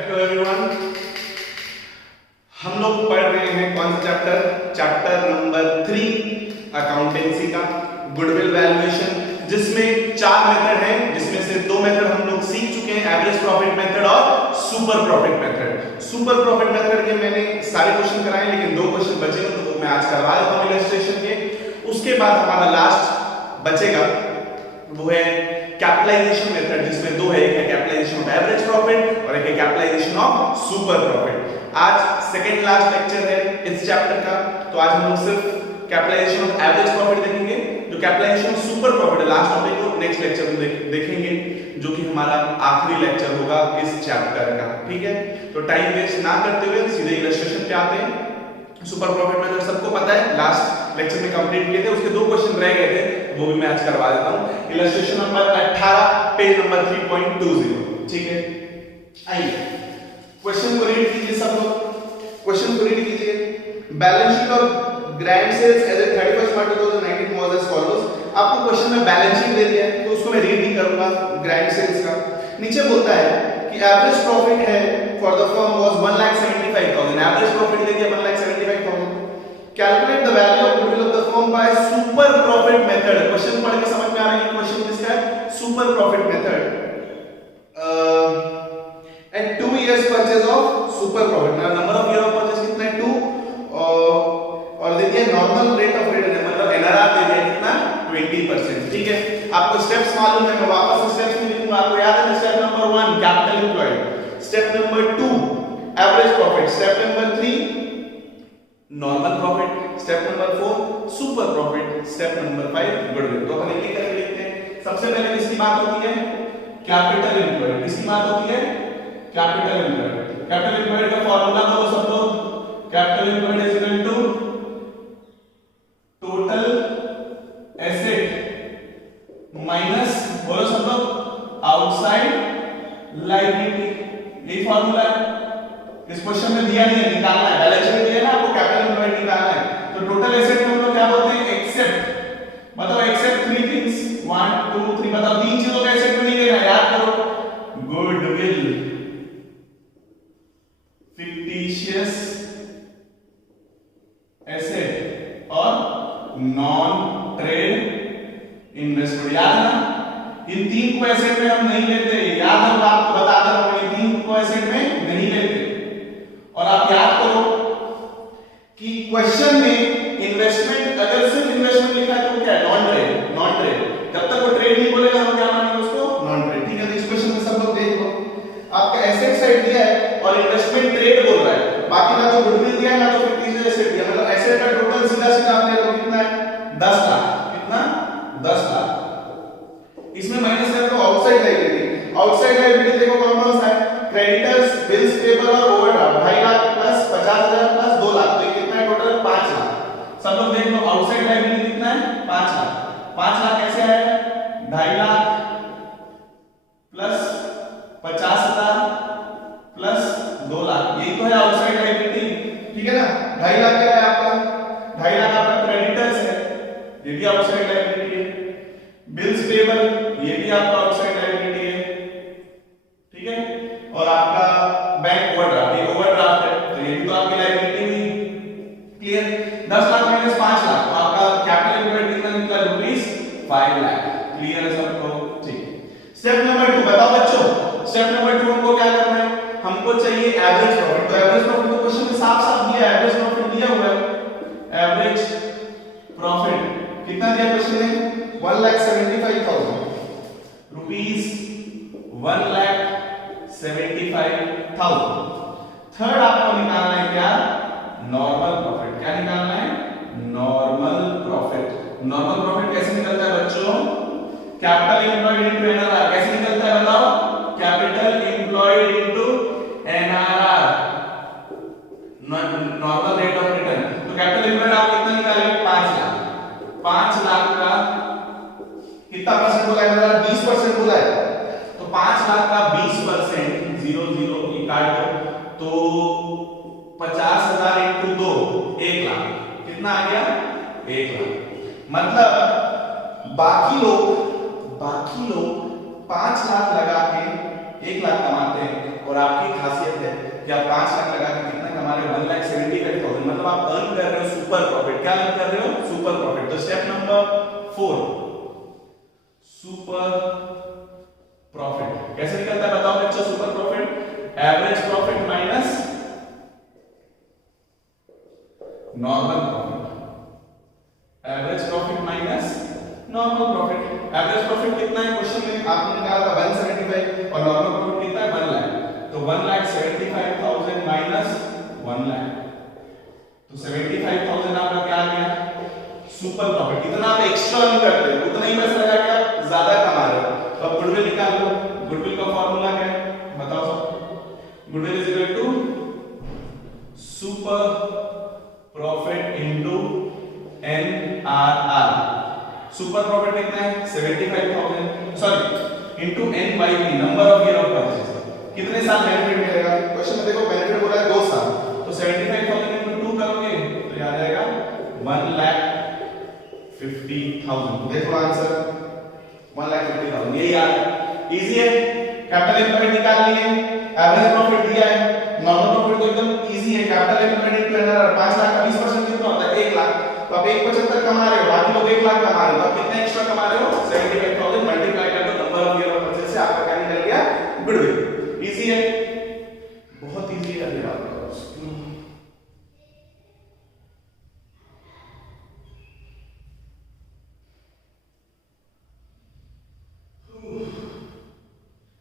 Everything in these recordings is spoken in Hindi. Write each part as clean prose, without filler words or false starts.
हेलो एवरीवन, हम लोग पढ़ रहे हैं कौन सा चैप्टर नंबर 3 अकाउंटेंसी का गुडविल वैल्यूएशन, जिसमें 4 मेथड हैं, जिसमें से 2 मेथड हम लोग सीख चुके हैं, एवरेज प्रॉफिट मेथड और super profit method. Super profit method के मैंने सारे क्वेश्चन कराए, लेकिन 2 क्वेश्चन बचे हैं, तो मैं आज करवा देता हूं इलस्ट्रेशन के। उसके बाद हमारा लास्ट बचेगा वो है कैपिटलाइजेशन मेथड, जिसमें 2 है, एक है कैपिटलाइजेशन ऑफ एवरेज प्रॉफिट और एक है कैपिटलाइजेशन ऑफ सुपर प्रॉफिट। आज सेकंड लास्ट लेक्चर है इस चैप्टर का, तो आज हम लोग सिर्फ कैपिटलाइजेशन ऑफ एवरेज प्रॉफिट देखेंगे। जो कैपिटलाइजेशन ऑफ सुपर प्रॉफिट है लास्ट टॉपिक को नेक्स्ट लेक्चर में देखेंगे, जो कि हमारा आखिरी लेक्चर होगा इस चैप्टर का। ठीक है, तो टाइम वेस्ट ना करते हुए सीधे इलस्ट्रेशन पे आते हैं। सुपर प्रॉफिट मेथड सबको पता है, लास्ट लेक्चर में कंप्लीट किए थे, उसके 2 क्वेश्चन रह गए थे, वो भी मैं आज करवा देता हूं। Illustration number 18 page number 3.20। ठीक है, आइए क्वेश्चन को रीड कीजिए सब लोग। क्वेश्चन को रीड कीजिए। Balance sheet of grand sales as a 31 March 2019 was as follows. आपको क्वेश्चन में बैलेंस शीट दे दिया है, तो उसको मैं रीड नहीं करूंगा ग्रैंड सेल्स का। नीचे बोलता है कि एवरेज प्रॉफिट है for the firm was 1,75,000। Average profit दे दिया 1,75,000। Calculate the value of goodwill of the firm by super profit method. Question पढ़ के समझ में आ रहा है कि क्वेश्चन किसका है? Super profit method. At 2 years purchase of super profit. Number of year of purchase कितना है? 2। और दे दिया नॉर्मल रेट ऑफ रिटर्न, मतलब एनआरआर दे दिया कितना? 20%। ठीक है, आपको स्टेप्स मालूम है, मैं वापस से स्टेप्स नहीं लिखूंगा, आपको याद है। Step number 1 capital employed, step number 2 average profit, step number 3 normal profit, step number 4 super profit, step number 5 goodwill. तो अपन एक-एक करके लिखते हैं। सबसे पहले किसकी बात होती है? Capital employed. किसकी बात होती है? Capital employed. कैपिटल एम्प्लॉयड का फार्मूला तो सब लोग, capital employed is equal to total asset minus, बोलो सब लोग, आउटसाइड लायबिलिटी। यही फार्मूला है। इस क्वेश्चन में दिया नहीं है, निकालना है। बैलेंस शीट दिया ना आपको, कैपिटल एम्प्लॉयड निकालना है। तो टोटल एसेट में हम लोग क्या बोलते हैं? एक्सेप्ट, मतलब एक्सेप्ट 3 थिंग्स, 1 2 3, मतलब 3 चीजों का एसेट में नहीं लेना, याद करो। गुडविल, फिक्टिशियस एसेट और नॉन ट्रेड इन्वेस्टमेंट। याद है ना? इन 3 को एसेट में हम नहीं लेते, याद है, आपको बताता हूं, इन 3 को एसेट में नहीं लेते। और आप याद करो कि क्वेश्चन में इन्वेस्टमेंट, अगर सिर्फ इन्वेस्टमेंट लिखा है तो क्या है? Non trade. नॉन ट्रेड, जब तक वो ट्रेड नहीं बोलेगा हम क्या मानेंगे उसको? Non trade. ठीक है, तो इस क्वेश्चन में सब लोग देख लो, आपका एसेट साइड दिया है और इन्वेस्टमेंट ट्रेड बोल रहा है, बाकी ना तो गुडविल दिया है ना तो फिक्टिशियस एसेट दिया, मतलब एसेट का टोटल सीधा सीधा आप ले लो कितना है? 10 लाख। कितना? 10 लाख। इसमें माइनस कर दो आउटसाइड लायबिलिटी। आउटसाइड लायबिलिटी देखो कौन कौन सा है? क्रेडिटर्स, बिल्स पेबल और overdraft. 2.5 lakh plus 50,000 plus 2 lakh, तो ये कितना है टोटल? 5 लाख। सब लोग देख लो, आउटसाइड लायबिलिटी कितना है? 5 लाख। 5 लाख कैसे आया? 2.5 लाख प्लस 50,000 प्लस 2 लाख, यही तो है आउटसाइड लायबिलिटी। ठीक है ना? 2.5 लाख क्या है आपका? 2.5 लाख आपका क्रेडिटर्स है, ये भी आउटसाइड लायबिलिटी है। बिल्स पेबल, ये भी आपका आउटसाइड लायबिलिटी है। ठीक है, और आपका बैंक ओवरड्राफ्ट, ये ओवरड्राफ्ट है, तो ये भी तो आपकी लायबिलिटी हुई। क्लियर? 10 लाख माइनस 5 लाख, तो आपका कैपिटल एम्प्लॉयड कितना निकला? ₹5 लाख। क्लियर है सबको? ठीक। स्टेप नंबर 2 बताओ बच्चों। स्टेप नंबर 2 हमको क्या करना है? हमको चाहिए एवरेज प्रॉफिट। तो एवरेज प्रॉफिट तो क्वेश्चन में साफ-साफ दिया है, एवरेज प्रॉफिट दिया हुआ है। एवरेज प्रॉफिट कितना दिया क्वेश्चन में? 1,75,000 रुपीस, 1,75,000। थर्ड आपको निकालना है क्या? Normal profit. क्या निकालना है? Normal profit. नॉर्मल प्रॉफिट कैसे निकलता है बच्चों? Capital employed into NRR. कैसे निकलता है बताओ? Capital employed into NRR, normal rate of return. तो कैपिटल एम्प्लॉयड आप कितना निकालेंगे? 5 लाख। 5 लाख का कितना परसेंट बोला है? 20% बोला है, तो 5 लाख का 20%, 0 0 ये काट दो, तो 50,000 इंटू 2 1 लाख। कितना आ गया? 1 लाख। मतलब बाकी लोग 5 लाख लगा के 1 लाख कमाते हैं और आपकी खासियत है कि आप 5 लाख लगा के कितना कमा रहे हो 1,75,000, मतलब आप अर्न कर रहे हो सुपर प्रॉफिट। क्या अर्न कर रहे हो? Super profit. तो स्टेप नंबर 4 सुपर प्रॉफिट कैसे निकलता है बताओ बच्चों? Super profit average profit minus normal profit, average profit minus normal profit. Average profit कितना है क्वेश्चन में आपने निकाला था 175 और नॉर्मल प्रॉफिट कितना है 1 लाख। तो 1,75,000 माइनस 1 लाख, तो 75,000 आपका क्या आ गया? Super profit. कितना आप एक्स्ट्रा अर्न करते हो उतना ही पैसा लगा के आप ज्यादा कमा रहे हो। तो अब गुडविल निकाल लो। गुडविल का फॉर्मूला क्या है बताओ सब? Goodwill is equal to super profit into NRR. Super profit कितना है 75,000 sorry into N by P number of year of purchase. कितने साल बेनिफिट मिलेगा? क्वेश्चन में देखो बेनिफिट बोला है 2 साल, तो 75,000 इनटू 2 करोगे तो ये आ जाएगा 1,50,000। देखो आंसर 1,50,000 यही आ रहा है। इजी है। कैपिटल एम्प्लॉयड निकाल लिए, एवरेज प्रॉफिट दिया है, नॉर्मल प्रॉफिट तो एकदम इजी है। Capital employed into NRR 5 lakh का 20% कितना होता है 1 लाख। तो आप 1,75,000 कमा रहे हो, बाकी लोग 1 लाख कमा रहे हो, तो आप कितना एक्स्ट्रा कमा रहे हो 75,000 मल्टीप्लाई कर दो number of year of purchase से आपका क्या निकल गया गुडविल। इजी है, बहुत इजी है यार आपका।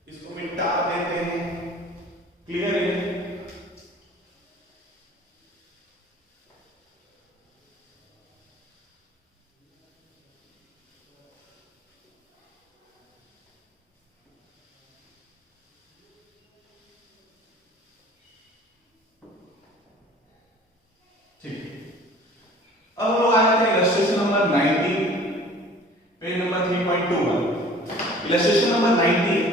इसको मिटा देते हैं। क्लियर है? ठीक। अब लोग आ जाते हैं illustration number 19 page number 3.21। Illustration number 19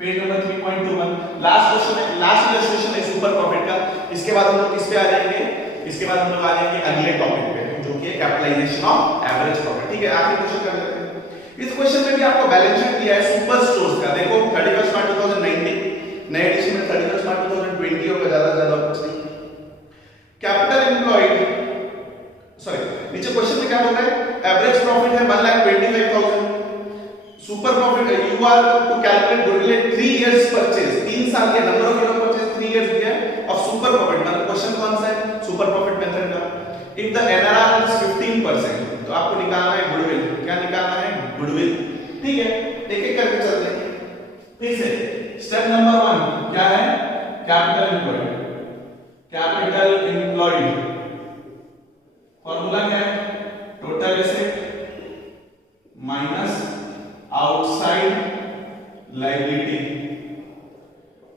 page number 3.21 last question है, लास्ट इलस्ट्रेशन है सुपर प्रॉफिट का। इसके बाद हम लोग किस पे आ जाएंगे? इसके बाद हम लोग आ जाएंगे अगले टॉपिक पे जो कि है कैपिटलाइजेशन ऑफ एवरेज प्रॉफिट। ठीक है, आखिरी क्वेश्चन कर लेते हैं। इस क्वेश्चन में भी आपको बैलेंस शीट दिया है सुपर स्टोर्स का। देखो 31 मार्च 2019 नए एडिशन में 31 मार्च 2020 होगा, ज्यादा ज्यादा कुछ नहीं। कैपिटल एम्प्लॉयड सॉरी नीचे क्वेश्चन में क्या बोल रहा है? एवरेज प्रॉफिट है 1,25,000। Super profit you are to calculate goodwill at 3 years purchase, 3 साल के number of year of purchase 3 years दिया है और सुपर प्रॉफिट मतलब क्वेश्चन कौन सा है? सुपर प्रॉफिट मेथड का। इफ द एनआरआर इज 15% तो आपको निकालना है गुडविल। क्या निकालना है? गुडविल। ठीक है, एक एक करके चलते हैं फिर से। स्टेप नंबर 1 क्या है? Capital employed. Capital employed formula क्या है? Total asset minus outside liability.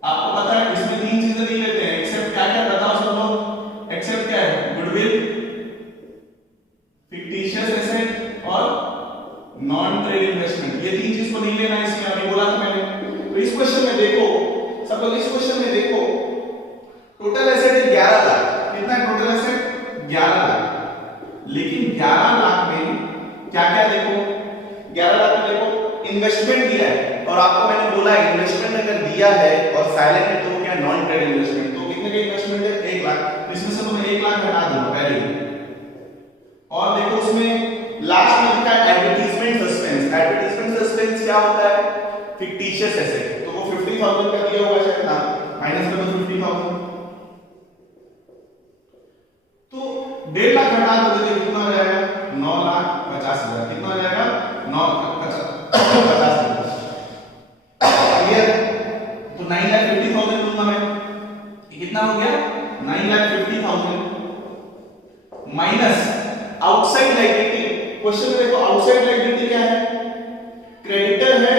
आपको पता है इसमें 3 चीजें नहीं लेते हैं एक्सेप्ट क्या क्या बताओ सब लोग। एक्सेप्ट क्या है? गुडविल, फिक्टिशियस एसेट और नॉन ट्रेड इन्वेस्टमेंट। ये 3 चीज को नहीं लेना है इसमें, अभी बोला था मैंने। तो इस क्वेश्चन में देखो सब लोग, इस क्वेश्चन में देखो टोटल एसेट है 11 लाख। कितना है टोटल एसेट? 11 लाख। लेकिन 11 लाख में क्या क्या देखो? 11 लाख में देखो इन्वेस्टमेंट दिया है और आपको मैंने बोला इन्वेस्टमेंट अगर दिया है और साइलेंट है तो क्या नॉन ट्रेड इन्वेस्टमेंट। तो कितने का इन्वेस्टमेंट है? 1 लाख। तो इसमें से तो मैं 1 लाख हटा दूंगा पहले। और देखो उसमें लास्ट में लिखा है एडवर्टाइजमेंट सस्पेंस। एडवर्टाइजमेंट सस्पेंस क्या होता है? Fictitious asset. तो वो 50,000 का दिया हुआ है शायद, हां माइनस कर दो 50,000। तो 1.5 लाख हटा दो तो कितना हो जाएगा? 9,50,000। कितना हो जाएगा? 9,50,000। क्लियर? तो 9,50,000 लूंगा मैं। ये कितना हो गया? 9,50,000 माइनस आउटसाइड लायबिलिटी। क्वेश्चन में देखो आउटसाइड लायबिलिटी क्या है? क्रेडिटर है,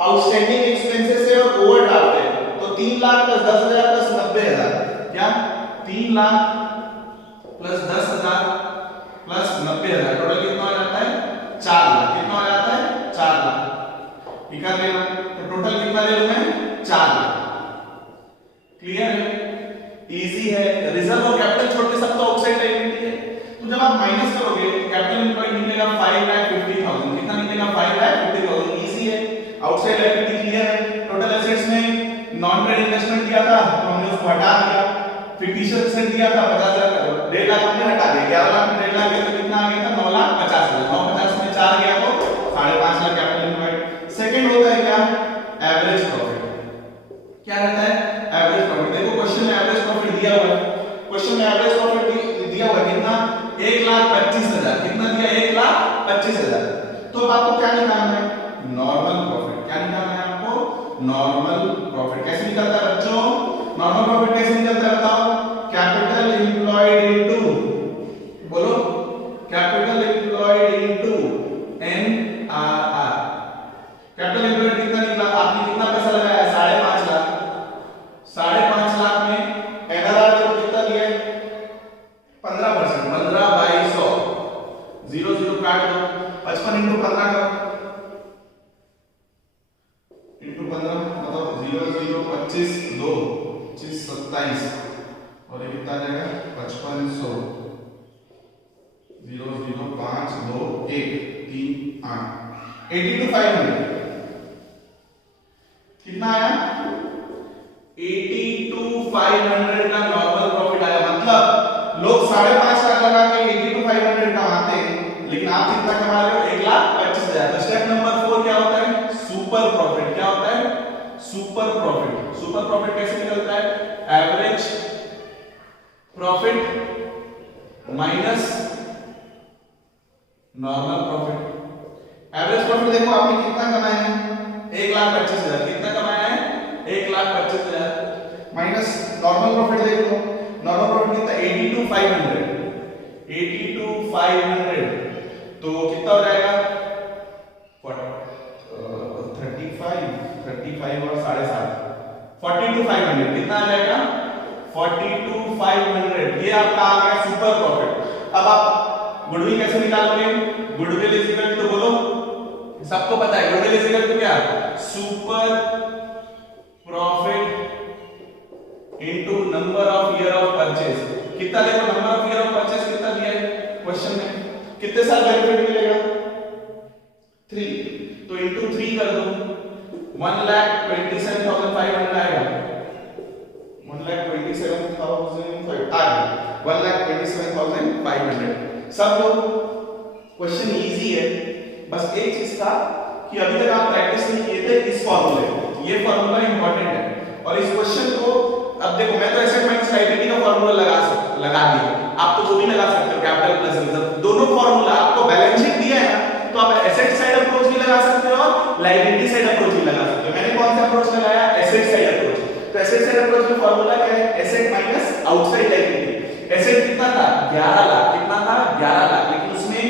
आउटस्टैंडिंग एक्सपेंसेस है और ओवरड्राफ्ट है। तो 3 लाख प्लस 10,000 प्लस 90,000 क्या? 3 लाख प्लस 10,000 प्लस 90,000 टोटल कितना हो जाता है? 4 लाख। कितना हो जाता है? 4 लाख। निकाल लेना। तो टोटल कितना ले लूं मैं? 4 लाख। क्लियर है? इजी है। रिजर्व और कैपिटल छोड़ के सब तो आउटसाइड लायबिलिटी है। तो जब आप माइनस करोगे कैपिटल एम्प्लॉयड निकलेगा 5,50,000। कितना निकलेगा? 5,50,000। इजी है। आउटसाइड लायबिलिटी क्लियर है। टोटल नॉन ट्रेड इन्वेस्टमेंट दिया था तो हमने उसको हटा दिया, फिक्टिशियस एसेट दिया था 50,000 का, 1.5 लाख हमने हटा दिया, 11 लाख में 1.5 लाख गया तो कितना आ गया था 9,50,000, 950 में 4 गया तो 5.5 लाख कैपिटल एम्प्लॉयड। सेकंड होता है क्या, एवरेज प्रॉफिट। क्या रहता है एवरेज प्रॉफिट? देखो क्वेश्चन में एवरेज प्रॉफिट दिया हुआ है, क्वेश्चन में एवरेज प्रॉफिट दिया हुआ है कितना, 1,25,000, कितना दिया 1,25,000। तो अब आपको क्या निकालना है, नॉर्मल प्रॉफिट। क्या निकालना है आपको, नॉर्मल प्रॉफिट। कैसे निकलता है बच्चों, नॉर्मल प्रॉफिट कैसे निकलता है बताओ, कैपिटल एम्प्लॉयड इनटू, बोलो, capital employed into NRR. Capital employed कितना निकला, आपने कितना पैसा लगाया, 5.5 लाख, 5.5 लाख में एनआरआर देखो कितना दिया है, 15%, 15/100, 0 काट दो, 55 इंटू 15 करो, इंटू 15 मतलब 0 25 2 25 27 और ये कितना आ जाएगा 5500, 0 5 2 1 3 8, 82,500 कितना आया, 82,500 का नॉर्मल प्रॉफिट आया। मतलब लोग 5.5 लाख लगा के 82,500 कमाते हैं, लेकिन आप कितना कमा रहे हो, 1,25,000। तो स्टेप नंबर 4 क्या होता है, सुपर प्रॉफिट। क्या होता है, सुपर प्रॉफिट। सुपर प्रॉफिट कैसे निकलता है, average profit minus normal profit. Average profit देखो आपने कितना कमाया है, 1,25,000, कितना कमाया है 1,25,000 माइनस नॉर्मल प्रॉफिट देख लो, नॉर्मल प्रॉफिट कितना 82,500, 82,500 तो कितना हो जाएगा 35 और 7.5 42,500 कितना आ जाएगा 42,500। ये आपका आ गया सुपर प्रॉफिट। अब आप गुडविल कैसे निकालोगे, गुडविल इज इक्वल टू, बोलो, सबको पता है गुडविल इज इक्वल टू क्या, super profit into number of year of purchase. कितना देखो number of year of purchase कितना दिया है क्वेश्चन में, कितने साल बेनिफिट मिलेगा 3, तो इनटू 3 कर दो, 1,27,500 आएगा, 1,27,500 आ गया, 1,27,500। सब लोग क्वेश्चन इजी है, बस एक चीज था कि अभी तक आप प्रैक्टिस नहीं किए थे इस फॉर्मूले, ये फॉर्मूला इंपॉर्टेंट है। और इस क्वेश्चन को अब देखो, मैं तो एसेट माइनस लायबिलिटी का फॉर्मूला लगा दिया, आप तो वो भी लगा सकते हो, कैपिटल प्लस रिजर्व, दोनों फॉर्मूला। आपको बैलेंस शीट दिया है ना, तो आप एसेट साइड अप्रोच भी लगा सकते हो और लायबिलिटी साइड अप्रोच भी लगा सकते हो। मैंने कौन सा अप्रोच लगाया, एसेट साइड अप्रोच। तो एसेट साइड अप्रोच में फॉर्मूला क्या है, asset minus outside liability. Asset कितना था 11 लाख, कितना था 11 लाख, लेकिन उसमें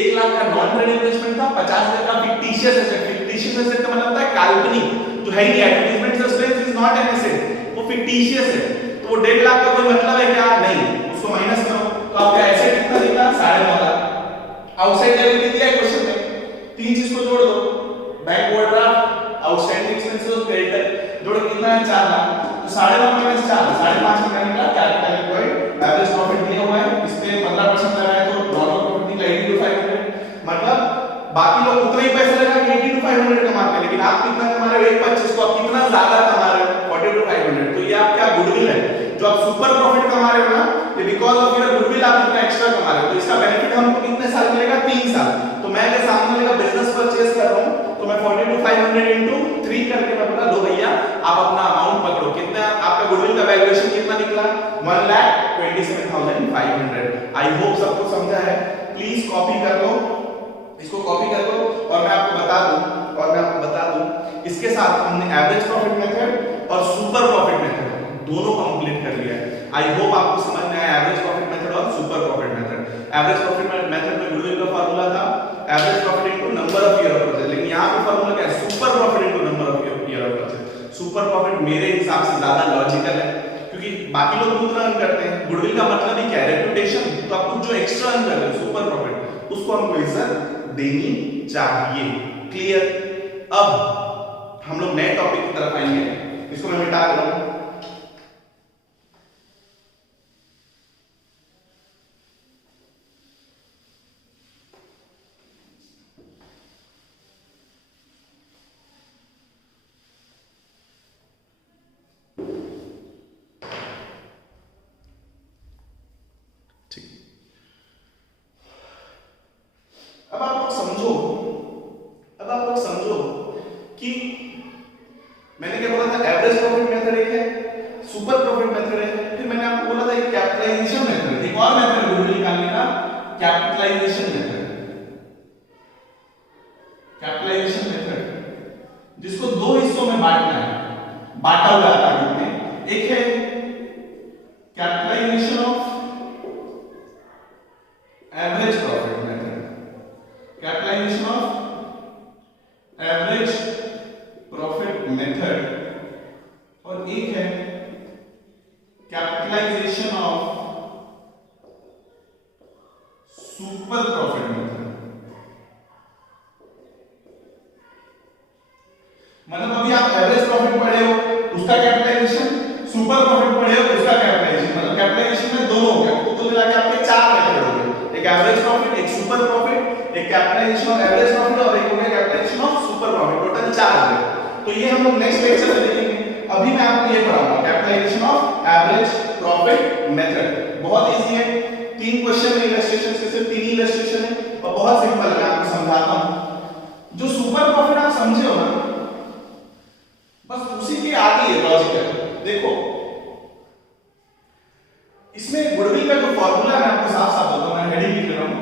1 लाख का नॉन ट्रेड इन्वेस्टमेंट था, 50,000 का फिक्टिशियस एसेट। फिक्टिशियस एसेट का मतलब होता है काल्पनिक, जो है ही advertisement suspense is not an asset, वो फिक्टिशियस है। तो वो 1.5 लाख का कोई मतलब है क्या, नहीं, उसको माइनस करो तो आपका एसेट कितना निकला 9.5 लाख। आउटसाइड लायबिलिटी दिया है क्वेश्चन में, तीन चीज को जोड़ दो, बैंक ओवरड्राफ्ट, आउटस्टैंडिंग एक्सपेंसेस और क्रेडिटर, जोड़ कितना है 4 लाख, तो 9.5 माइनस 4, 5.5 कितना निकला, कैपिटल एम्प्लॉयड। एवरेज प्रॉफिट दिया हुआ है, इस पे 15% लगाए तो नॉर्मल प्रॉफिट निकला 82,500। मतलब बाकी लोग उतना ही पैसा लगा के 82,500 कमाते हैं, लेकिन आप कितना कमा रहे हो 1,25, तो आप कितना ज्यादा कमा रहे हो 42,500। तो ये आपका गुडविल है, जो आप सुपर प्रॉफिट कमा रहे हो ना, ये बिकॉज ऑफ योर गुडविल आप इतना एक्स्ट्रा कमा रहे हो। तो इसका बेनिफिट हमको कितने साल मिलेगा, 3 साल। तो मैं अगर सामने वाले का बिजनेस परचेज कर रहा हूं तो मैं 42,500 इनटू 3 करके मैं बोला, लो भैया आप अपना अमाउंट पकड़ो, कितना आपका गुडविल का वैल्यूएशन कितना निकला 1,27,500। आई होप सबको समझा है, प्लीज कॉपी कर लो, इसको कॉपी कर लो। और मैं आपको बता दूं इसके साथ हमने एवरेज प्रॉफिट मेथड और सुपर प्रॉफिट मेथड दोनों कंप्लीट कर लिया है। आई होप आपको समझ में आया एवरेज प्रॉफिट मेथड और super profit method. Average profit method में गुडविल का फार्मूला था average profit into number of year of purchase, लेकिन यहां पे फार्मूला क्या है, super profit into number of year of purchase. Super profit मेरे हिसाब से ज्यादा लॉजिकल है, क्योंकि बाकी लोग उतना अर्न करते हैं, गुडविल का मतलब ही क्या है, रेपुटेशन। तो आप कुछ जो एक्स्ट्रा अर्न कर रहे हो सुपर प्रॉफिट, उसको हमको इज्जत देनी चाहिए। क्लियर। अब हम लोग नए टॉपिक की तरफ आएंगे, इसको मैं मिटा दे रहा हूं। कि मैंने क्या बोला था, एवरेज प्रॉफिट मेथड एक है, सुपर प्रॉफिट मेथड है, फिर मैंने आपको बोला था एक कैपिटलाइजेशन मेथड, एक और मेथड है गुडविल निकालने का, कैपिटलाइजेशन मेथड। कैपिटलाइजेशन मेथड जिसको दो हिस्सों में बांटना है, बांटा हुआ है आगे में। एक है capitalisation of average profit method, capitalisation of average profit method, और एक है capitalisation of super profit method. मतलब अभी आप एवरेज प्रॉफिट पढ़े हो उसका कैपिटलाइजेशन, सुपर प्रॉफिट पढ़े हो उसका कैपिटलाइजेशन, मतलब कैपिटलाइजेशन में दोनों हो गया, तो कुल मिला के आपके चार मेथड हो गए, एक एवरेज प्रॉफिट, एक सुपर प्रॉफिट, एक कैपिटलाइजेशन ऑफ एवरेज प्रॉफिट और एक हो गया capitalisation of super profit, total चार हो गए। तो ये हम लोग नेक्स्ट लेक्चर में देखेंगे। अभी मैं आपको ये पढ़ाऊंगा capitalisation of average profit method. बहुत इजी है, 3 क्वेश्चन में इलस्ट्रेशन से, सिर्फ 3 इलस्ट्रेशन है और बहुत सिंपल है, मैं आपको समझाता हूं। जो सुपर प्रॉफिट आप समझे हो ना, बस उसी के आगे है लॉजिकल। देखो इसमें गुडविल का जो फॉर्मूला है, आपको साफ साफ बताऊं, मैं हेडिंग लिख रहा हूं।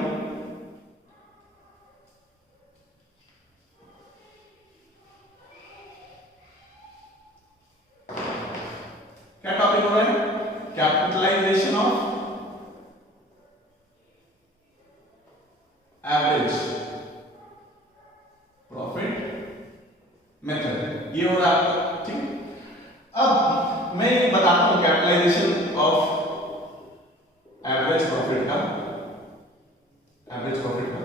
क्या टॉपिक हो रहा है? Capitalisation of average profit method, ये हो रहा है आपका, ठीक है। अब मैं ये बताता हूं कैपिटलाइजेशन ऑफ एवरेज प्रॉफिट का, एवरेज प्रॉफिट का।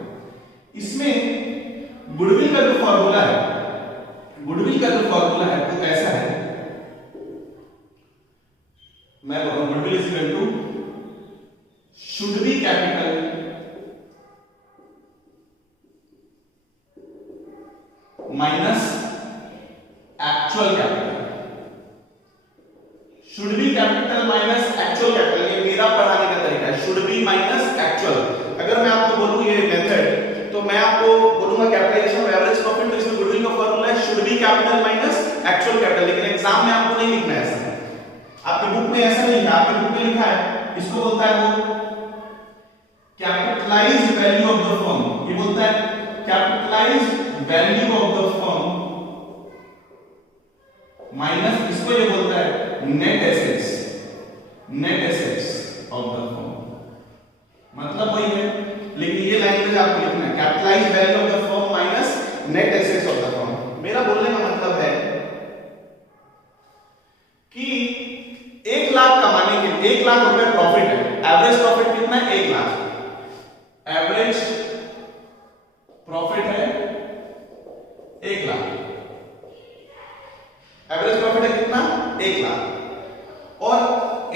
इसमें गुडविल का जो फॉर्मूला है, गुडविल का जो फॉर्मूला है वो ऐसा है, मैं बोल रहा हूं goodwill is equal to should be capital minus actual capital, should be capital minus actual capital, ये मेरा पढ़ाने का तरीका है, शुड बी माइनस एक्चुअल। अगर मैं आपको बोलूं ये मेथड, तो मैं आपको बोलूंगा कैपिटलाइजेशन ऑफ एवरेज प्रॉफिट, तो इसमें गुडविल का फॉर्मूला है should be capital minus actual capital, लेकिन एग्जाम में आपको नहीं लिखना है ऐसा, आपके बुक में ऐसा नहीं है, आपके बुक में लिखा है, इसको बोलता है वो capitalised value of the firm, ये बोलता है capitalised value of the firm minus, इसको ये बोलता है net assets, net assets of the firm, मतलब वही है, लेकिन ये लैंग्वेज आपको लिखना है capitalised value of the firm minus net assets of the firm. मेरा बोलने का मतलब है कि 1 लाख कमाने के लिए 1 लाख रुपए प्रॉफिट है, एवरेज प्रॉफिट कितना है? 1 लाख, एवरेज प्रॉफिट है 1 लाख, एवरेज प्रॉफिट है कितना? 1 लाख, और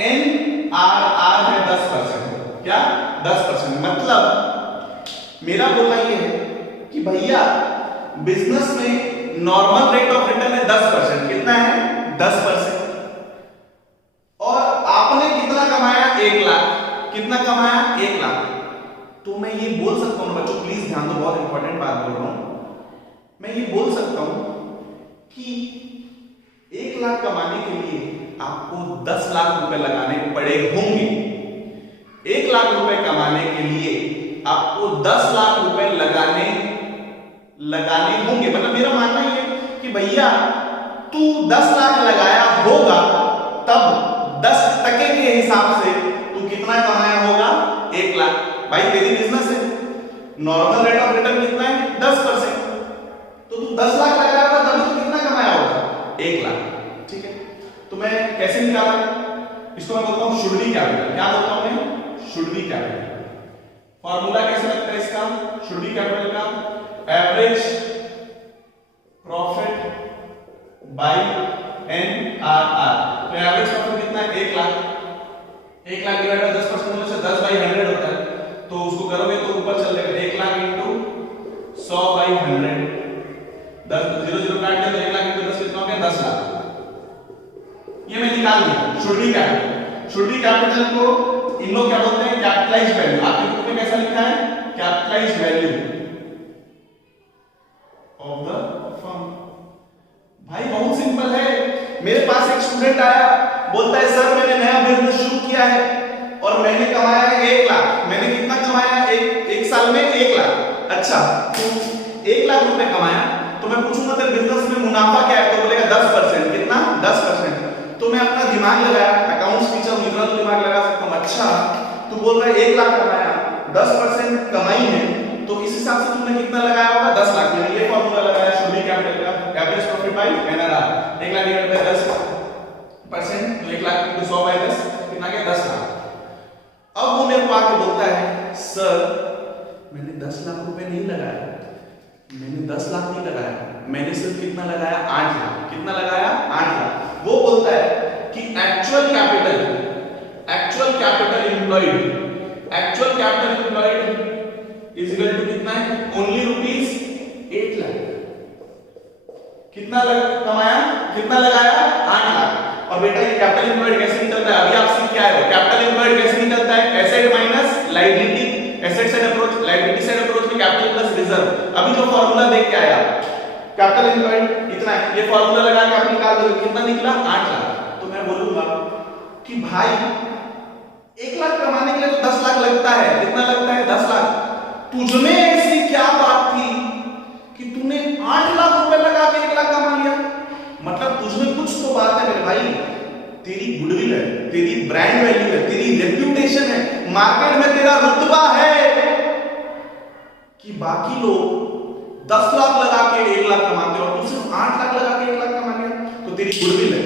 NRR है 10%, क्या? 10%। मतलब मेरा बोलना ये है कि भैया बिजनेस में नॉर्मल रेट ऑफ रिटर्न है 10%, कितना है? 10%, और आपने कितना कमाया? 1 लाख, कितना कमाया? 1 लाख। तो मैं ये बोल सकता हूं बच्चों, प्लीज ध्यान दो, बहुत इंपॉर्टेंट बात बोल रहा हूं, मैं ये बोल सकता हूं कि 1 लाख कमाने के लिए आपको 10 लाख रुपए लगाने पड़े होंगे। 1 लाख रुपए कमाने के लिए आपको 10 लाख रुपए लगाने होंगे, मतलब मेरा मानना ये कि भैया तू 10 लाख लगाया होगा, तब 10% के हिसाब से तू कितना कमाया होगा? 1 लाख। भाई तेरी बिजनेस है, नॉर्मल रेट ऑफ रिटर्न कितना है? 10%, तो तू 10 लाख लगाया होगा, तभी तू कितना कमाया होगा? 1 लाख। ठीक है, तो मैं कैसे निकाला? इसको मैं बोलता हूं शुड बी कैपिटल। क्या बोलता हूं मैं? Should be capital. फॉर्मूला कैसे लगता है इसका? शुड बी कैपिटल का एवरेज प्रॉफिट बाय NRR। तो एवरेज प्रॉफिट कितना है? 1 लाख। 1 लाख डिवाइड बाय 10% होने से 10 बाई 100 होता है, तो उसको करोगे तो ऊपर चल जाएगा 1 लाख इंटू 100 बाई 100, 10 0 0 काट दिया तो 1 लाख इंटू 10 कितना हो गया? 10 लाख। ये मैं निकाल दिया should be capital. Should be capital को इन लोग क्या बोलते हैं? Capitalised value. आपके बुक में कैसा लिखा है? Capitalised value of the firm. भाई बहुत सिंपल है। मेरे पास एक स्टूडेंट आया, बोलता है सर मैंने नया बिजनेस शुरू किया है और मैंने कमाया है 1 लाख। मैंने कितना कमाया है? एक साल में 1 लाख। अच्छा, तो 1 लाख रुपए कमाया, तो मैं पूछूंगा तेरे बिजनेस में मुनाफा क्या है? तो बोलेगा 10%। कितना? 10%। तो मैं अपना दिमाग लगाया, अकाउंट्स टीचर हूं, इतना तो दिमाग लगा सकता हूं। अच्छा, तू बोल रहा है 1 लाख कमाया, 10% कमाई है, तो इस हिसाब से तुमने कितना लगाया होगा? 10 लाख। मैंने ये फॉर्मूला लगाया शुड बी कैपिटल का, average profit by NRR. 1 lakh divided by 10%, तो 1 लाख into 100 बाय 10 कितना आ गया? 10 लाख। अब वो मेरे को आके बोलता है सर मैंने 10 लाख रुपए नहीं लगाया, मैंने 10 लाख नहीं लगाया, मैंने सिर्फ कितना लगाया? 8 लाख। कितना लगाया? 8 लाख। वो बोलता है कि actual capital employed is equal to कितना है? ओनली ₹8 लाख। कितना कमाया? कितना लगाया? 8 लाख। और बेटा ये कैपिटल एम्प्लॉयड कैसे निकलता है? अभी आप सीख के आए हो। कैपिटल एम्प्लॉयड कैसे निकलता है? Asset minus liability, asset side approach, liability side approach में कैपिटल प्लस रिजर्व। अभी जो फार्मूला देख के आया कैपिटल एम्प्लॉयड इतना है, ये फार्मूला लगा के आप निकाल दो, कितना निकला? 8 लाख। तो मैं बोलूंगा कि भाई 1 लाख कमाने के लिए तो 10 लाख लगता है। कितना लगता है? 10 लाख। तुझमें ऐसी क्या बात थी कि तूने 8 लाख रुपए लगा के 1 लाख कमा लिया? मतलब तुझमें कुछ तो बात है मेरे भाई। तेरी गुडविल है, तेरी ब्रांड वैल्यू है, तेरी रेप्यूटेशन है, मार्केट में तेरा रुतबा है कि बाकी लोग 10 लाख लगा के 1 लाख कमाते हो और तू सिर्फ 8 लाख लगा के 1 लाख कमा लिया। तो तेरी गुडविल है,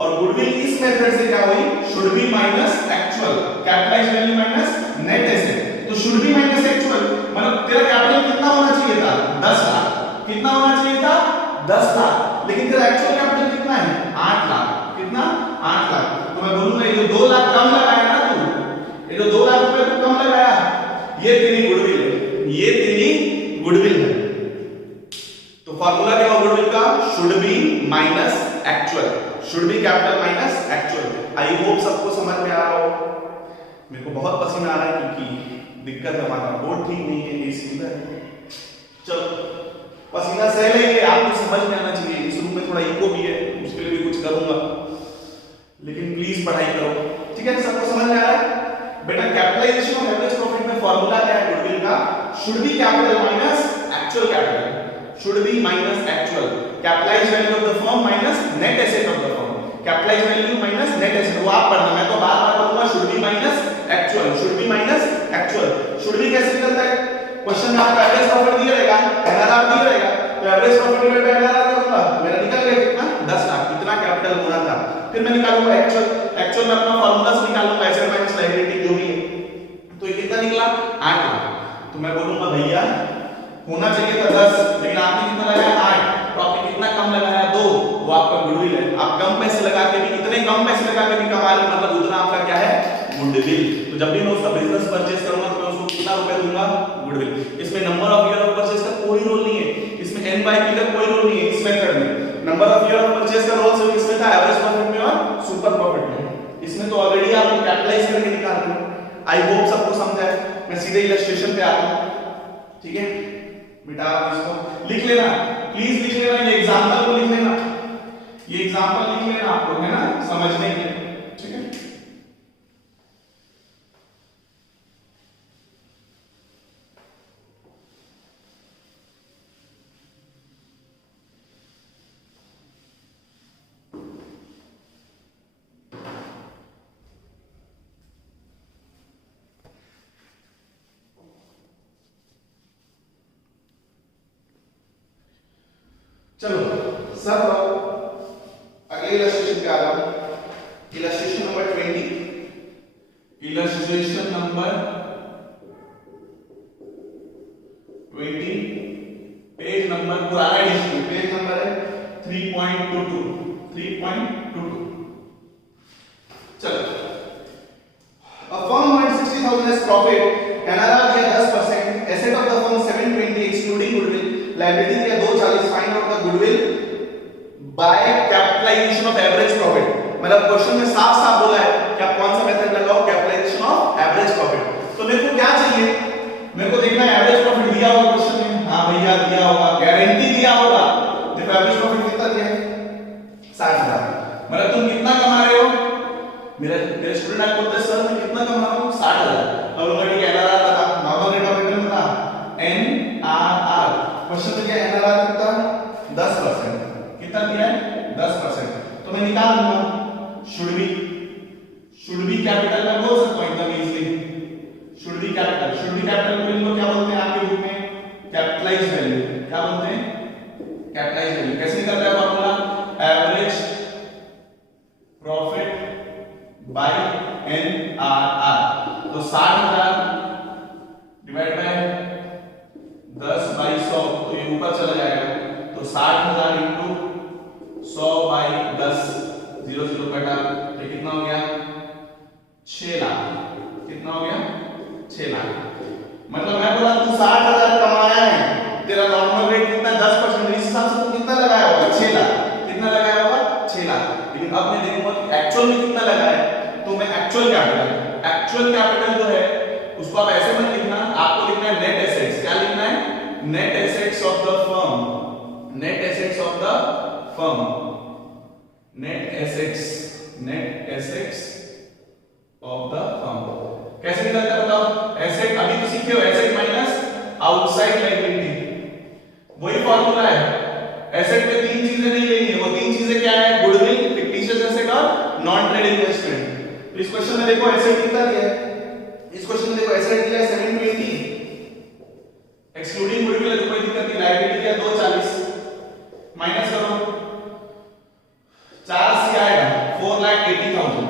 और गुडविल इस मेथड से क्या हुई? Should be minus actual, capitalised value minus net asset. तो शुड बी माइनस एक्चुअल मतलब तेरा कैपिटल कितना होना चाहिए था? 10 लाख। कितना होना चाहिए था? 10 लाख। लेकिन तेरा एक्चुअल कैपिटल कितना है? 8 लाख। कितना? 8 लाख। तो मैं बोलूंगा ये जो 2 लाख कम लगाया ना तू, ये जो 2 लाख रुपए तू कम लगाया, ये तेरी गुडविल है, ये तेरी गुडविल है। तो फार्मूला क्या होगा गुडविल का? Should be minus actual, should be capital minus actual. I hope सबको समझ में आ रहा हो। मेरे को बहुत पसीना आ रहा है क्योंकि दिक्कत है, हमारा बोर्ड ठीक नहीं है, एसी उधर है। चलो पसीना सह लेंगे, आपको समझ में आना चाहिए। इस रूम में थोड़ा इको भी है, उसके लिए भी कुछ करूंगा, लेकिन प्लीज पढ़ाई करो, ठीक है? सबको समझ में आ रहा है? बेटा कैपिटलाइजेशन ऑफ एवरेज प्रॉफिट में फार्मूला क्या है गुडविल का? Should be capital minus actual capital, should be minus actual, capitalised value of the firm minus net asset of the firm, capitalised value minus net asset. वो आप पढ़ना, मैं तो बार-बार बोलूंगा should be minus actual, should be minus actual. Should B कैसे निकलता है? क्वेश्चन में आपका एवरेज प्रॉफिट दिया रहेगा, एनआरआर दिया रहेगा, तो average profit divide by NRR करूंगा, मेरा निकल गया कितना? 10 लाख। इतना कैपिटल होना था। फिर मैं निकालूंगा एक्चुअल, एक्चुअल में अपना फार्मूला से निकालूंगा एसेट माइनस लायबिलिटी जो भी है, तो ये कितना निकला? 8 लाख। तो मैं बोलूंगा भैया होना चाहिए था 10, लेकिन आपने कितना लगाया? 8। तो आपने कितना कम लगाया? 2। वो आपका गुडविल है। आप कम पैसे लगा के भी, इतने कम पैसे लगा के भी कमा रहे, मतलब उतना आपका क्या है? गुडविल। तो जब भी मैं उसका बिजनेस परचेज करूंगा तो मैं उसको कितना रुपए दूंगा? गुडविल। इसमें number of year of purchase का कोई रोल नहीं है, इसमें n बाय p का कोई रोल नहीं है। इस मेथड में number of year of purchase का रोल सिर्फ इसमें था, एवरेज प्रॉफिट में और सुपर प्रॉफिट में। इसमें तो ऑलरेडी आप कैपिटलाइज करके निकाल रहे हो। आई होप सबको समझ आए। मैं सीधे इलस्ट्रेशन पे आता हूं, ठीक है? बेटा आप इसको लिख लेना, प्लीज लिख लेना, ये एग्जांपल को लिख लेना, ये एग्जांपल लिख लेना आपको, है ना, समझने के लिए, ठीक है? चलो सब अगले इलस्ट्रेशन पे आ रहा हूं। Illustration number 20, illustration number 20, page number पुराना एडिशन, पेज नंबर है 3.22, 3.22। चलो, a firm earned 60,000 as profit, NRR दिया 10%, asset of the firm 720 excluding goodwill, liability दिया 240, find out the goodwill by capitalization of average profit। मतलब क्वेश्चन में साफ साफ बोला है कि आप कौन सा मेथड लगाओ? Capitalisation of average profit. तो मेरे को क्या चाहिए? मेरे को देखना है एवरेज प्रॉफिट दिया होगा क्वेश्चन में, हां भैया दिया होगा, गारंटी दिया होगा। देखो एवरेज प्रॉफिट कितना दिया है? लाख बोलते सर मैं कितना कमा रहा हूँ 60,000। अब उनका ठीक एनआरआर बता, नॉर्मल रेट ऑफ रिटर्न बता, एनआरआर। क्वेश्चन में क्या एनआरआर कितना 10%, कितना दिया है 10%, तो मैं निकाल दूंगा शुड बी कैपिटल में बोल सकता हूं एकदम इजीली, शुड बी कैपिटल को इनको क्या बोलते हैं आपके बुक में कैपिटलाइज वैल्यू, क्या बोलते हैं कैपिटलाइज वैल्यू। कैसे निकलता है formula, average profit by NRR. तो 60,000 डिवाइड बाय 10 बाई 100, तो ये ऊपर चला जाएगा, तो 60,000 इंटू 100 बाई 10, 0 कटा, तो कितना हो गया 6 लाख। कितना हो गया 6 लाख। मतलब मैं बोला तू 60,000 कमाया है, तेरा नॉर्मल रेट कितना 10%, इस हिसाब से तू कितना लगाया होगा 6 लाख। कितना लगाया होगा 6 लाख। लेकिन अब मैं देखूंगा कि एक्चुअल में कितना लगा है, तो मैं एक्चुअल कैपिटल जो है उसको आप ऐसे मत लिखना, आपको लिखना है नेट एसेट्स। क्या लिखना है, net assets of the firm, net assets of the firm, net assets of the firm. कैसे निकलता है बताओ, एसेट अभी तो सीखे हो, एसेट माइनस आउटसाइड लायबिलिटी, वही फॉर्मूला है। एसेट में तीन चीजें नहीं लेनी है, वो तीन चीजें क्या है, गुडविल, फिक्टिशियस एसेट और नॉन ट्रेड इन्वेस्टमेंट। तो इस क्वेश्चन में देखो एसेट कितना दिया है, इस क्वेश्चन में देखो एसेट दिया है 720, एक्सक्लूडिंग गुडविल है तो कोई दिक्कत नहीं, लायबिलिटी दिया 240, माइनस करो 480 आएगा 4,80,000।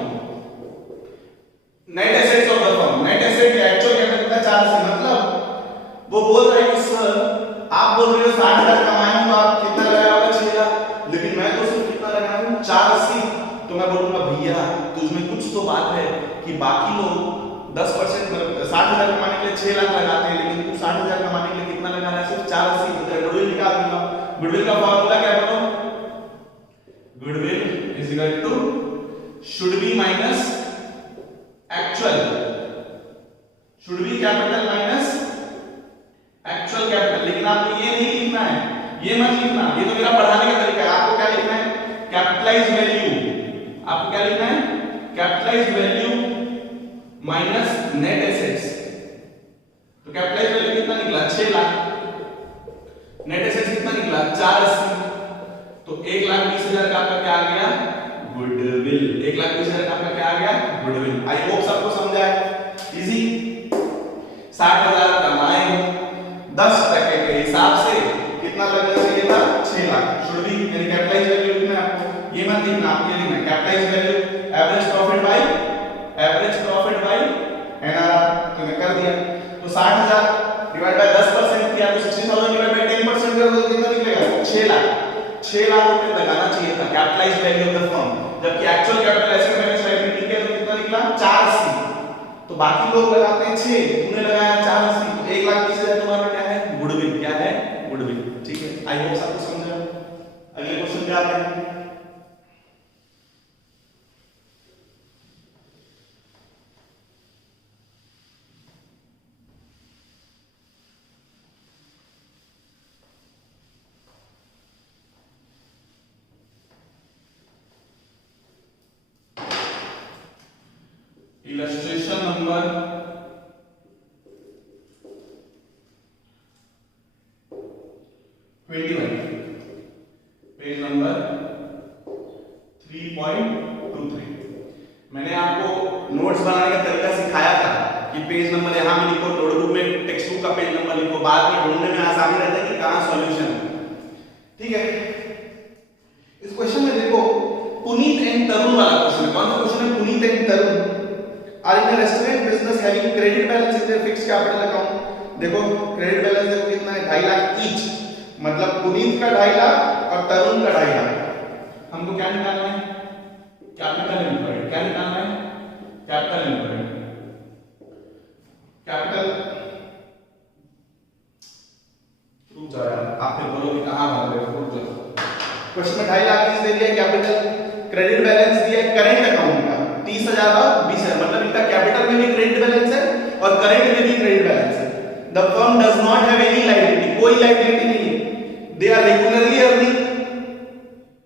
Net assets of the firm, net asset या एक्चुअल कैपिटल कितना 480, मतलब वो बोल रहा है कि सर आप बोल रहे हो 60,000 कमाया हूं, आप कितना लगाया होगा 6 लाख, लेकिन मैं तो सिर्फ कितना लगाया हूं 480। तो मैं बोलूंगा भैया तुझमें कुछ तो बात है कि बाकी लोग 10% मतलब 60,000 कमाने के लिए 6 लाख लगाते हैं, लेकिन तू 60,000 कमाने के लिए कितना लगा रहा है, सिर्फ 480। तो गुडविल निकाल दूंगा। गुडविल का फॉर्मूला क्या बोलो, goodwill is equal to should be minus actual, should be capital minus actual capital. लेकिन आपको ये नहीं लिखना है, ये मत लिखना, ये तो मेरा पढ़ाने का तरीका है। आपको क्या लिखना है, कैपिटलाइज वैल्यू, आपको क्या लिखना है, capitalise value minus net assets. तो कैपिटलाइज वैल्यू कितना निकला 6 लाख, नेट एसेट्स कितना निकला 480, तो 1,20,000 का आपका क्या आ गया, गुडविल। 1,20,000 का आपका क्या आ गया, गुडविल। आई होप सबको समझा है, इजी। 60,000 कमाए हो 10% के हिसाब से कितना लगना चाहिए था 6 लाख। शुड बी यानी कैपिटलाइज वैल्यू लिखना है आपको, ये मत लिखना, आपको ये लिखना है capitalise value average profit by NRR. तो मैं कर दिया, तो 60,000 डिवाइड बाय 10% किया तो 60,000 डिवाइड बाय 10% कर दो, कितना निकलेगा 6 लाख। 6 लाख रुपए लगाना चाहिए था capitalise value of the firm, जबकि actual capital asset minus liability के तो कितना निकला 480। तो बाकी लोग लगाते हैं 6, तूने लगाया 480, तो 1,20,000 तुम्हारा क्या है, गुडविल। क्या है, गुडविल। ठीक है, आई होप सबको समझा। अगले क्वेश्चन पे आते हैं। Illustration number 21, page number 3.23। मैंने आपको नोट्स बनाने का तरीका सिखाया था कि पेज नंबर यहां में लिखो, नोटबुक में टेक्स्ट बुक का पेज नंबर लिखो, बाद में ढूंढने में आसानी रहता है कि कहां सॉल्यूशन है। ठीक है, इस क्वेश्चन में देखो पुनीत एंड तरुण वाला क्वेश्चन है। कौन सा क्वेश्चन है, Puneet and Tarun are in a restaurant business having credit balance in their fixed capital account। देखो क्रेडिट बैलेंस देखो कितना है 2.5 लाख ईच, मतलब पुनीत का 2.5 लाख और तरुण का 2.5 लाख। हमको क्या निकालना है, कैपिटल इनपुट। क्या निकालना है, कैपिटल इनपुट। कैपिटल रुक जाओ यार, आप फिर बोलोगे कहां भाग रहे हो, रुक जाओ। क्वेश्चन में 2.5 लाख ईच दे दिया कैपिटल, क्रेडिट बैलेंस दिया करंट अकाउंट का 30,000 और 20,000, मतलब इनका कैपिटल में भी क्रेडिट बैलेंस है और करंट में भी क्रेडिट बैलेंस है। The firm does not have any liability, कोई लायबिलिटी नहीं है। They are regularly earning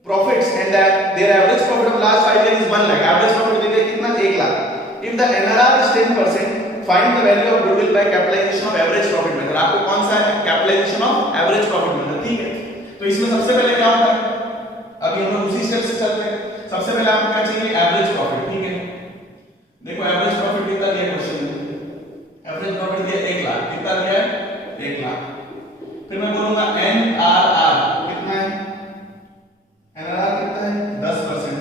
profits and that their average profit of last 5 year is 1 lakh. Average profit दे दिया कितना 1 lakh. If the NRR is 10%, find the value of goodwill by capitalisation of average profit method. आपको कौन सा है? Capitalisation of average profit method, ठीक है। तो इसमें सबसे पहले क्या होता है, अभी हम लोग उसी स्टेप से चलते हैं। सबसे पहले आपको क्या चाहिए? एवरेज प्रॉफिट, ठीक है। देखो एवरेज प्रॉफिट कितना दिया क्वेश्चन में, एवरेज प्रॉफिट दिया 1 लाख, कितना दिया है? 1 लाख। फिर मैं बोलूंगा एनआरआर कितना है? एनआरआर कितना है? 10%।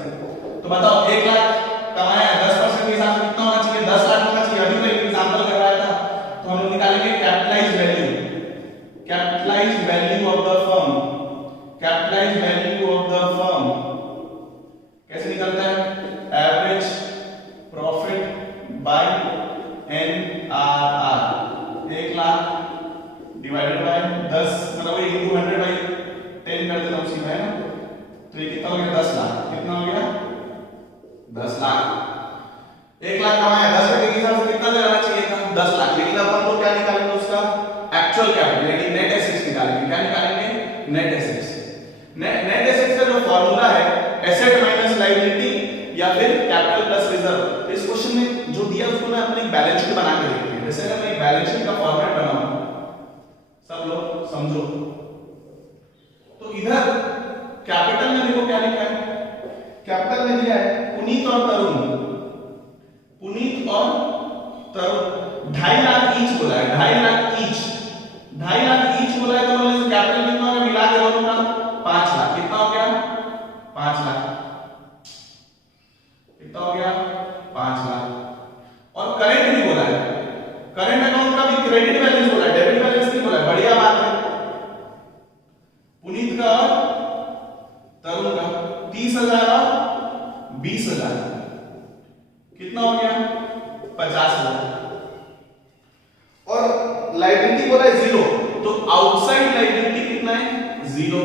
तो बताओ 1 लाख कमाया है, 10% के हिसाब से कितना होना चाहिए? 10 लाख होना चाहिए। अभी तो एक एग्जांपल करवाया था, तो हम लोग निकालेंगे capitalised value, capitalised value of the firm, capitalised value of the firm कैसे निकलता है? Average profit by NRR, 1 lakh divided by 10, मतलब ये इनटू 100 बाय 10 कर देता हूं सीधा, है ना। तो ये कितना हो गया? 10 लाख। कितना हो गया? 10 लाख। 1 लाख कमाया, 10% के हिसाब से कितना देना चाहिए था? 10 लाख। लेकिन अब हम लोग क्या निकालेंगे? उसका एक्चुअल कैपिटल यानी नेट एसेट्स निकालेंगे। क्या निकालेंगे? Net assets. नेट एसेट्स का जो फार्मूला है एसेट माइनस लायबिलिटी या फिर कैपिटल प्लस रिजर्व। तो इस क्वेश्चन में जो दिया उसको ना अपने एक बैलेंस शीट बना के देखते हैं। जैसे मैं एक बैलेंस शीट का फॉर्मेट बनाऊं, सब लोग समझो। तो इधर कैपिटल में देखो क्या लिखा है, कैपिटल में दिया है पुनीत और तरुण, पुनीत और तरुण 2.5 लाख ईच बोला है, 2.5 लाख ईच, 2.5 लाख ईच बोला है। तो मतलब कैपिटल कितना होगा मिला के दोनों का? 5 लाख। कितना हो गया? 5 लाख। कितना हो गया? 5 लाख। और करंट भी बोला है, करंट अकाउंट का भी क्रेडिट बैलेंस बोला है, डेबिट बैलेंस नहीं बोला है। बढ़िया बात है। पुनीत का और तरुण का 30,000 और 20,000, कितना हो गया? 50,000। और लायबिलिटी बोला है 0, तो आउटसाइड लायबिलिटी कितना है? 0।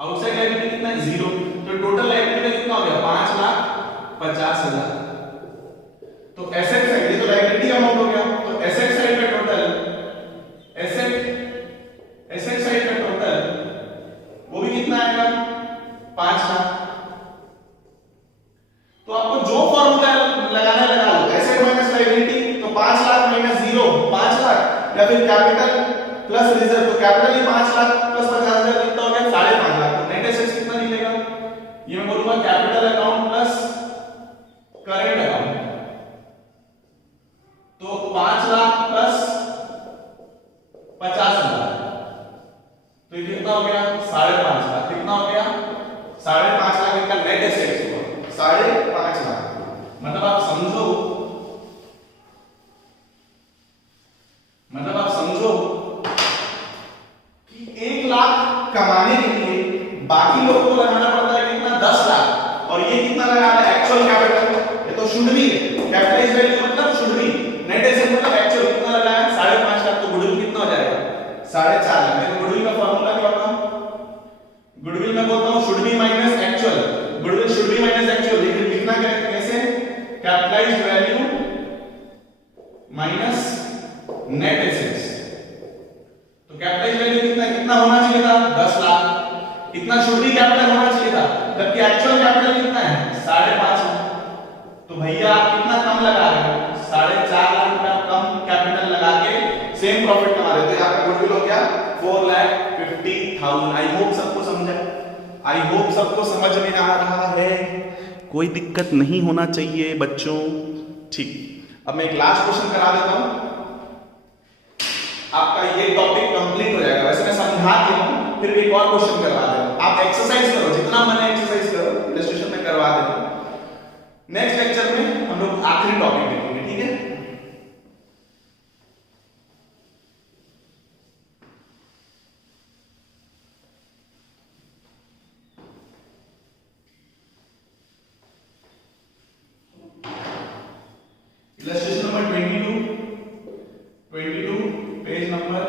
आउटसाइड लायबिलिटी कितना है? 0। तो टोटल लायबिलिटी कितना हो गया? 5,50,000। तो एसेट साइड, ये तो लायबिलिटी अमाउंट हो गया, तो एसेट साइड का टोटल, एसेट साइड का टोटल वो भी कितना आएगा? 5 लाख। तो आपको जो फॉर्मूला लगाना लगा लो, एसेट माइनस लायबिलिटी, तो 5 लाख माइनस 0 5 लाख, या फिर कैपिटल प्लस रिजर्व, तो कैपिटल ही 5 लाख प्लस 50,000 कितना हो गया? 5.5 लाख। तो नेट एसेट्स कितना निकलेगा? ये मैं बोलूंगा capital account plus current account, तो 5 लाख प्लस 50,000, तो ये कितना हो गया? 5.5 लाख। कितना हो गया? 5.5 लाख इनका नेट एसेट्स हुआ, 5.5 लाख। मतलब आप समझो, कि 1 लाख कमाने के लिए बाकी लोगों को लगाना पड़ता है कितना? 10 लाख। और ये कितना लगा रहा है? Actual capital. ये तो शुड भी है, कैपिटलाइज्ड वैल्यू मतलब शुड भी, नेट एसेट मतलब एक्चुअल। कितना लगा है? 5.5 लाख। तो गुडविल कितना हो जाएगा? 4.5 लाख। तो गुडविल का फार्मूला क्या होगा? गुडविल में बोलता हूं should be minus actual, goodwill should be minus actual. लेकिन लिखना कैसे? Capitalised value minus net assets. तो कैपिटलाइज्ड वैल्यू कितना होना चाहिए था? 10 लाख। इतना शुड बी कैपिटल होना चाहिए था, जबकि एक्चुअल कैपिटल कितना है? 5.5 लाख। तो भैया आप कितना कम लगा रहे हो? 4.5 लाख रुपया कम कैपिटल लगा के सेम प्रॉफिट कमा रहे हो। तो आपका गुडविल हो गया 4,50,000। आई होप सबको समझा, आई होप सबको समझ में आ रहा है, कोई दिक्कत नहीं होना चाहिए बच्चों। ठीक, अब मैं एक लास्ट क्वेश्चन करा देता हूं, आपका ये टॉपिक कंप्लीट हो जाएगा। वैसे मैं समझा दिया हूं, फिर भी एक और क्वेश्चन करवा दे रहा हूं। आप एक्सरसाइज करो, जितना मैंने एक्सरसाइज करो, इलस्ट्रेशन में करवा देता हूं। नेक्स्ट लेक्चर में हम लोग आखिरी टॉपिक देखेंगे, ठीक है। Illustration number 22 page number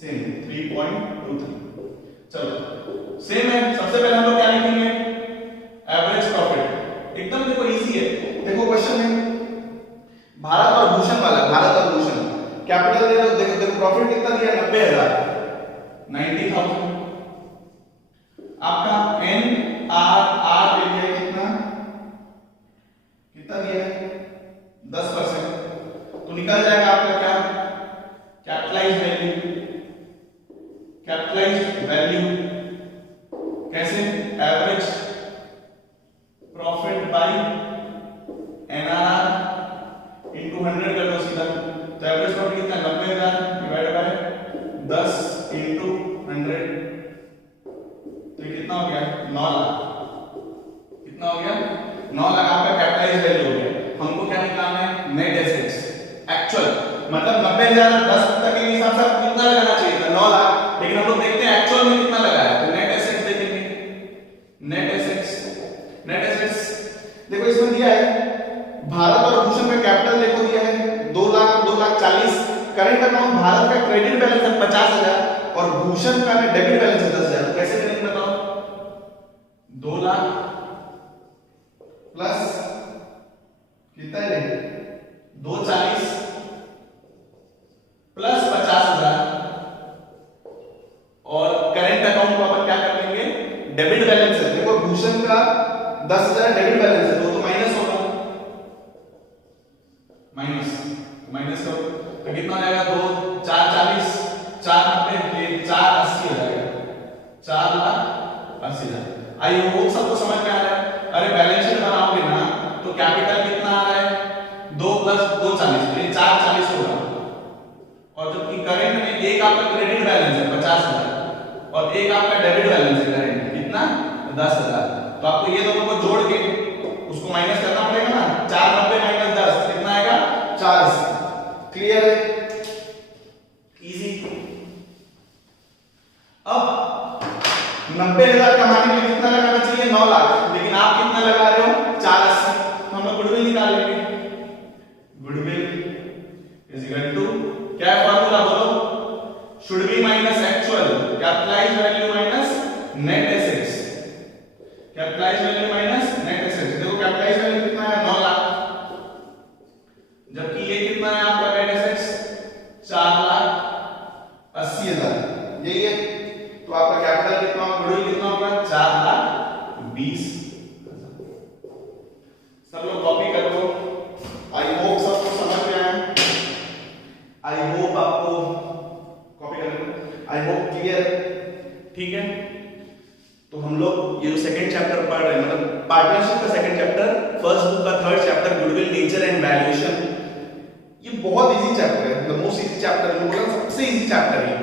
same 3.23। चलो सेम है। सबसे पहले हम लोग क्या लिखेंगे? Average profit. एकदम देखो इजी है। देखो क्वेश्चन है भारत और भूषण वाला, भारत और भूषण कैपिटल दे दो। देखो देखो प्रॉफिट कितना दिया? 90,000, 90,000। आपका एन आर आर पे दिया कितना? कैपिटलाइज्ड वैल्यू कैसे, average profit by NRR into 100 कर दो सीधा। तो एवरेज प्रॉफिट कितना, 90,000 डिवाइड बाय 10 इनटू 100, तो ये कितना हो गया, 9 लाख। कितना हो गया, 9 लाख आपका कैपिटलाइज्ड वैल्यू हो गया। हमको क्या निकालना है, नेट एसेट्स एक्चुअल, मतलब 90,000 10 तक के हिसाब से कितना लगाना चाहिए था, 9 लाख, लेकिन हम लोग देखते हैं एक्चुअल में कितना लगा है। तो नेट एसेट्स देखेंगे, नेट एसेट्स, नेट एसेट्स देखो इसमें दिया है भारत और भूषण का कैपिटल देखो दिया है 2 लाख 2,40,000। करंट अकाउंट भारत का क्रेडिट बैलेंस है 50,000 और भूषण का डेबिट बैलेंस है 10,000। तो कैसे करेंगे बताओ, 2 लाख प्लस कितना है, 240 प्लस 50,000 और करंट अकाउंट को अपन क्या कर लेंगे, डेबिट बैलेंस है। देखो भूषण का 10,000 डेबिट बैलेंस है, तो माइनस होगा, माइनस करो तो कितना हो जाएगा, 2 4 40 4 90 4 80 हो जाएगा, 4,80,000। आई होप सबको समझ में आ रहा है। अरे बैलेंस शीट बनाओगे ना तो कैपिटल कितना आ रहा है, 2 प्लस 2 40, तो ये 4 40 होगा। और जबकि करंट में एक आपका क्रेडिट बैलेंस है 50,000 और एक आपका डेबिट बैलेंस है करंट कितना, 10,000। तो आपको ये दोनों को जोड़ के उसको माइनस करना पड़ेगा ना, 490 माइनस 10 कितना आएगा, 480। क्लियर है, इजी। अब 90,000 कमाने के लिए कितना लगाना चाहिए, 9 लाख, लेकिन आप कितना लगा रहे हो, 480। तो हम लोग गुडविल निकाल लेंगे। गुडविल इज इक्वल टू क्या है फार्मूला बोलो, should be minus actual, capitalised value minus net assets, capitalised value minus net assets. देखो कैपिटलाइज्ड वैल्यू कितना है, 9 लाख, जबकि ये कितना है आपका नेट एसेट्स, 4,80,000, यही है। तो आपका कैपिटल कितना होगा, गुडविल कितना होगा, 4,20,000। सब लोग कॉपी कर लो। आई होप सबको समझ में आया, आई होप आपको कॉपी कर लो, आई होप क्लियर, ठीक है। तो हम लोग ये जो सेकंड चैप्टर पढ़ रहे हैं, मतलब पार्टनरशिप का सेकंड चैप्टर, फर्स्ट बुक का third chapter goodwill nature and valuation, ये बहुत इजी चैप्टर है, द मोस्ट इजी चैप्टर, सबसे इजी चैप्टर है।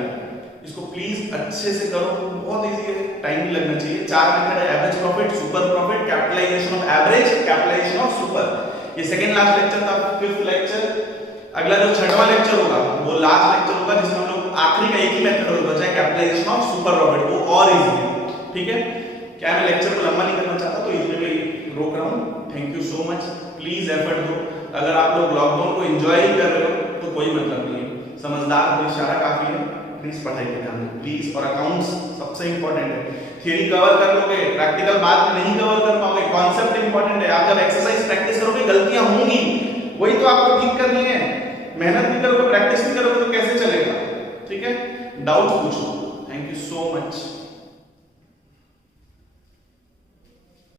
इसको प्लीज अच्छे से करो, बहुत इजी है, टाइम नहीं लगना चाहिए। 4 मेथड है, average profit, super profit, capitalisation of average, capitalisation of super. ये सेकंड लास्ट लेक्चर था, फिफ्थ लेक्चर। अगला जो छठवां लेक्चर होगा वो लास्ट लेक्चर होगा, जिसमें हम लोग आखिरी का एक ही मेथड होगा, चाहे कैपिटलाइजेशन ऑफ सुपर प्रॉफिट, वो और इजी है, ठीक है। क्या मैं लेक्चर को लंबा नहीं करना चाहता, तो इसमें मैं रोक रहा हूँ। Thank you so much, please effort दो। अगर आप लोग लॉकडाउन को एंजॉय ही कर रहे हो तो कोई मतलब नहीं है, समझदार हो, इशारा काफी है, प्लीज पढ़ाई पे ध्यान दो प्लीज। और अकाउंट्स सबसे इंपॉर्टेंट है, थियरी कवर कर लोगे, प्रैक्टिकल बाद में नहीं कवर कर पाओगे, कॉन्सेप्ट इंपॉर्टेंट है। आप जब एक्सरसाइज प्रैक्टिस करोगे गलतियां होंगी, वही तो आपको ठीक करनी है। मेहनत भी करोगे, प्रैक्टिस भी करोगे तो कैसे चलेगा, ठीक है। डाउट पूछो। Thank you so much.